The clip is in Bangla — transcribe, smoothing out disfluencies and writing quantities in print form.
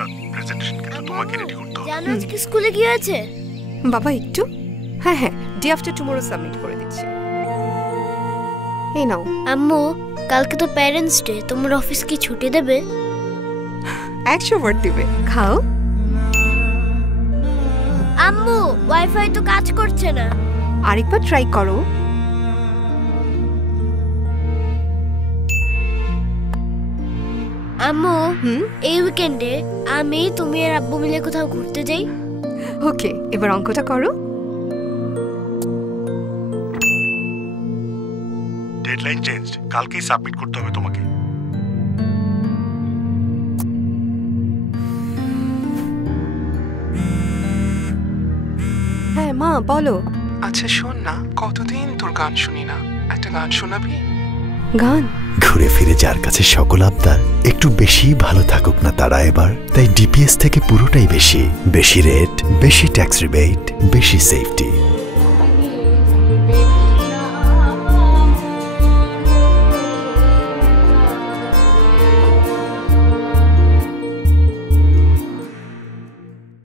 নুসরাত, প্রেজেন্টেশন কিন্তু তোমাকে রেডি করতে হবে। জানো আজকে স্কুলে কি হয়েছে? বাবা একটু, হ্যাঁ হ্যাঁ, ডে আফটার টুমরো সাবমিট করে দিচ্ছি। এই নাও। আম্মু, কালকে তো প্যারেন্টস ডে, তোমার অফিস কি ছুটি দেবে? 100 ওয়াট দিবে, খাও। আম্মু, ওয়াইফাই তো কাজ করছে না। আরেকবার ট্রাই করো। আম্মু, এই উইকেন্ডে আমি তুমি আর আব্বু মিলে কোথাও ঘুরতে যাই। ওকে, এবার অঙ্কটা করো। ডেডলাইন চেঞ্জ, কালকেই সাবমিট করতে হবে তোমাকে। হ্যাঁ মা, বলো। আচ্ছা শোন না, কতদিন তোর গান শুনি না, একটা গান শোনাবি? গান? ঘুরে ফিরে যার কাছে সকল আবদার, একটু বেশি ভালো থাকুক না তারা এবার, তাই ডিপিএস থেকে পুরোটাই বেশি রেট, বেশি ট্যাক্স রিবেট, বেশি সেফটি।